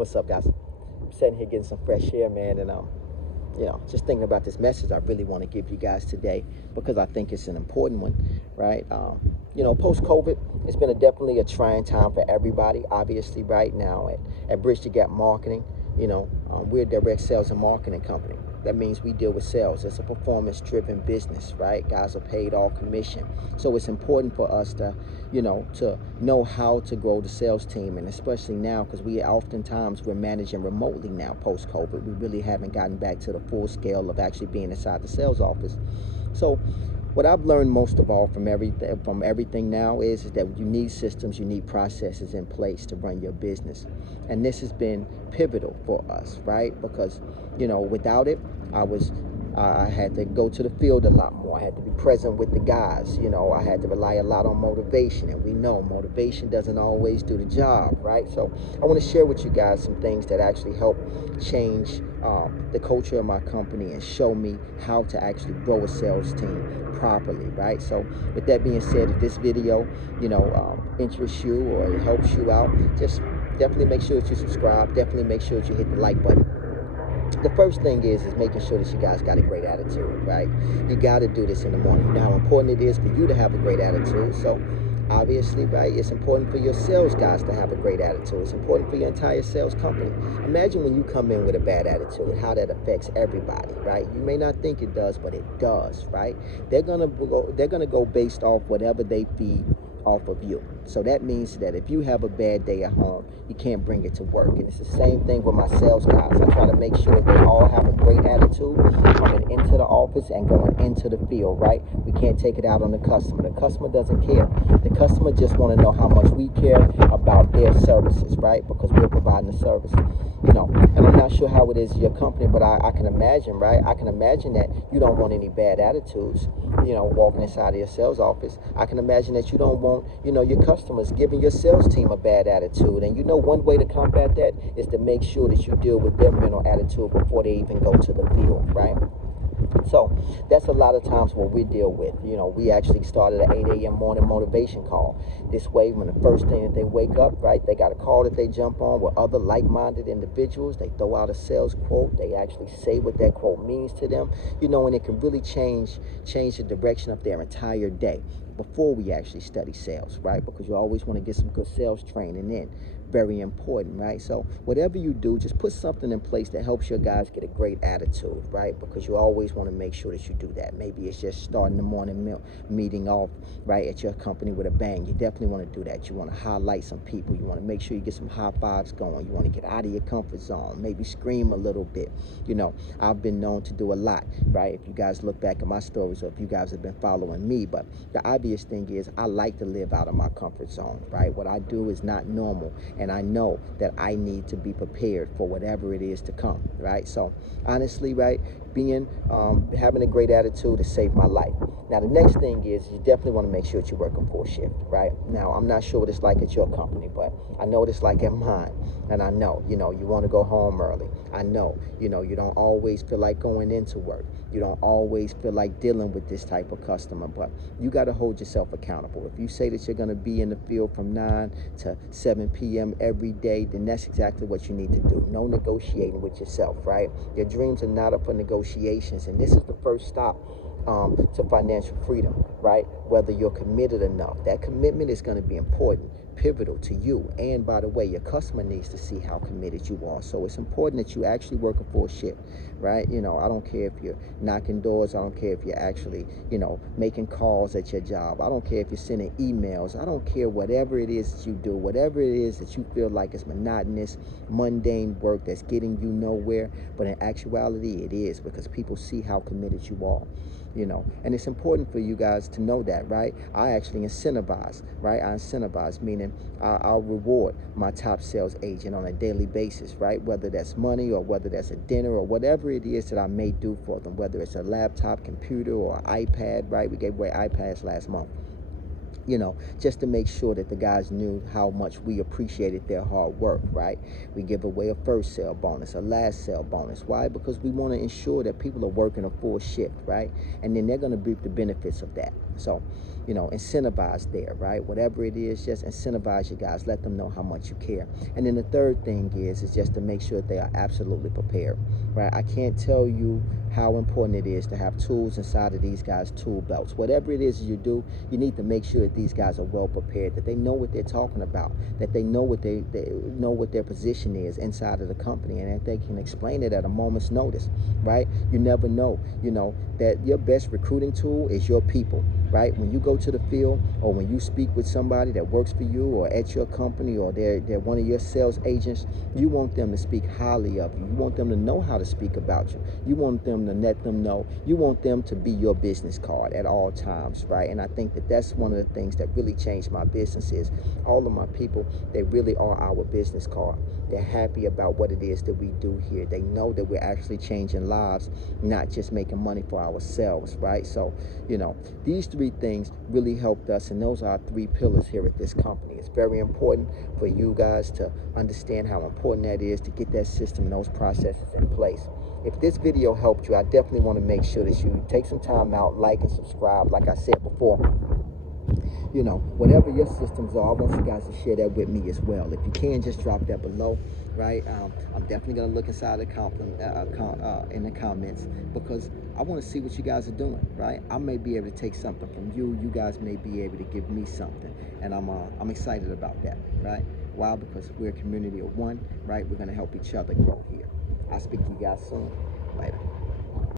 What's up, guys? I'm sitting here getting some fresh air, man, and just thinking about this message I really want to give you guys today because I think it's an important one, right? Post-COVID, it's been definitely a trying time for everybody. Obviously, right now at Bridge the Gap Marketing, we're a direct sales and marketing company. That means we deal with sales. It's a performance-driven business, right? Guys are paid all commission. So it's important for us to know how to grow the sales team, and especially now because we're managing remotely now post-COVID. We really haven't gotten back to the full scale of actually being inside the sales office. So what I've learned most of all from everything now is that you need systems, you need processes in place to run your business. And this has been pivotal for us, right? Because, without it, I had to go to the field a lot more. I had to be present with the guys. I had to rely a lot on motivation. And we know motivation doesn't always do the job, right? So I want to share with you guys some things that actually help change the culture of my company and show me how to actually grow a sales team properly, right? So with that being said, if this video, interests you or it helps you out, just definitely make sure that you subscribe. Definitely make sure that you hit the like button. The first thing is making sure that you guys got a great attitude, right? You got to do this in the morning. You know how important it is for you to have a great attitude. So obviously, right, it's important for your sales guys to have a great attitude. It's important for your entire sales company. Imagine when you come in with a bad attitude, how that affects everybody, right? You may not think it does, but it does, right? They're gonna go based off whatever they feed off of you. So that means that if you have a bad day at home, you can't bring it to work. And it's the same thing with my sales guys. I try to make sure that they all have a great attitude coming into the office and going into the field, right? We can't take it out on the customer. The customer doesn't care. The customer just want to know how much we care about their services, right? Because we're providing the service. And I'm not sure how it is in your company, but I can imagine, right? I can imagine that you don't want any bad attitudes, walking inside of your sales office. I can imagine that you don't want, your customers giving your sales team a bad attitude. And one way to combat that is to make sure that you deal with their mental attitude before they even go to the field, right? So that's a lot of times what we deal with. We actually started an 8 a.m. morning motivation call. This way, when the first thing that they wake up, right, they got a call that they jump on with other like-minded individuals. They throw out a sales quote. They actually say what that quote means to them, and it can really change the direction of their entire day before we actually study sales, right? Because you always want to get some good sales training in. Very important, right? So whatever you do, just put something in place that helps your guys get a great attitude, right? Because you always want to make sure that you do that. Maybe it's just starting the morning meeting off, right, at your company with a bang. You definitely want to do that. You want to highlight some people. You want to make sure you get some high fives going. You want to get out of your comfort zone, maybe scream a little bit. I've been known to do a lot, right? If you guys look back at my stories or if you guys have been following me, but the obvious thing is I like to live out of my comfort zone, right? What I do is not normal. And I know that I need to be prepared for whatever it is to come, right? So honestly, right, having a great attitude has saved my life. Now, the next thing is you definitely want to make sure that you're working full shift, right? Now, I'm not sure what it's like at your company, but I know what it's like at mine. And I know, you want to go home early. I know, you don't always feel like going into work. You don't always feel like dealing with this type of customer, but you got to hold yourself accountable. If you say that you're going to be in the field from 9 to 7 p.m. every day, then that's exactly what you need to do. No negotiating with yourself, right? Your dreams are not up for negotiations, and this is the first stop to financial freedom, right? Whether you're committed enough, that commitment is going to be important, pivotal to you. And by the way, your customer needs to see how committed you are. So it's important that you actually work a full shift, right? I don't care if you're knocking doors. I don't care if you're actually, making calls at your job. I don't care if you're sending emails. I don't care whatever it is that you do, whatever it is that you feel like is monotonous, mundane work that's getting you nowhere. But in actuality, it is, because people see how committed you are. And it's important for you guys to know that, right? I actually incentivize, right? I incentivize, meaning I'll reward my top sales agent on a daily basis, right? Whether that's money or whether that's a dinner or whatever it is that I may do for them, whether it's a laptop, computer, or an iPad, right? We gave away iPads last month. you know, just to make sure that the guys knew how much we appreciated their hard work, right? We give away a first sale bonus, a last sale bonus. Why? Because we want to ensure that people are working a full shift, right? And then they're going to reap the benefits of that. So, you know, incentivize there, right? Whatever it is, just incentivize you guys. Let them know how much you care. And then the third thing is just to make sure that they are absolutely prepared, right? I can't tell you how important it is to have tools inside of these guys' tool belts. Whatever it is you do, you need to make sure that these guys are well prepared, that they know what they're talking about, that they know what they know what their position is inside of the company, and that they can explain it at a moment's notice, right? You never know, you know, that your best recruiting tool is your people, right? When you go to the field, or when you speak with somebody that works for you or at your company, or they're one of your sales agents, you want them to speak highly of you. You want them to know how to speak about you. You want them to let them know. You want them to be your business card at all times, right? And I think that that's one of the things that really changed my business is all of my people, they really are our business card. They're happy about what it is that we do here. They know that we're actually changing lives, not just making money for ourselves, right? So, you know, these three things really helped us, and those are our three pillars here at this company. It's very important for you guys to understand how important that is, to get that system and those processes in place. If this video helped you, I definitely want to make sure that you take some time out, like and subscribe. Like I said before, you know, whatever your systems are, I want you guys to share that with me as well. If you can, just drop that below, right? I'm definitely going to look inside the in the comments, because I want to see what you guys are doing, right? I may be able to take something from you. You guys may be able to give me something, and I'm excited about that, right? Why? Because we're a community of one, right? We're going to help each other grow here. I'll speak to you guys soon. Later.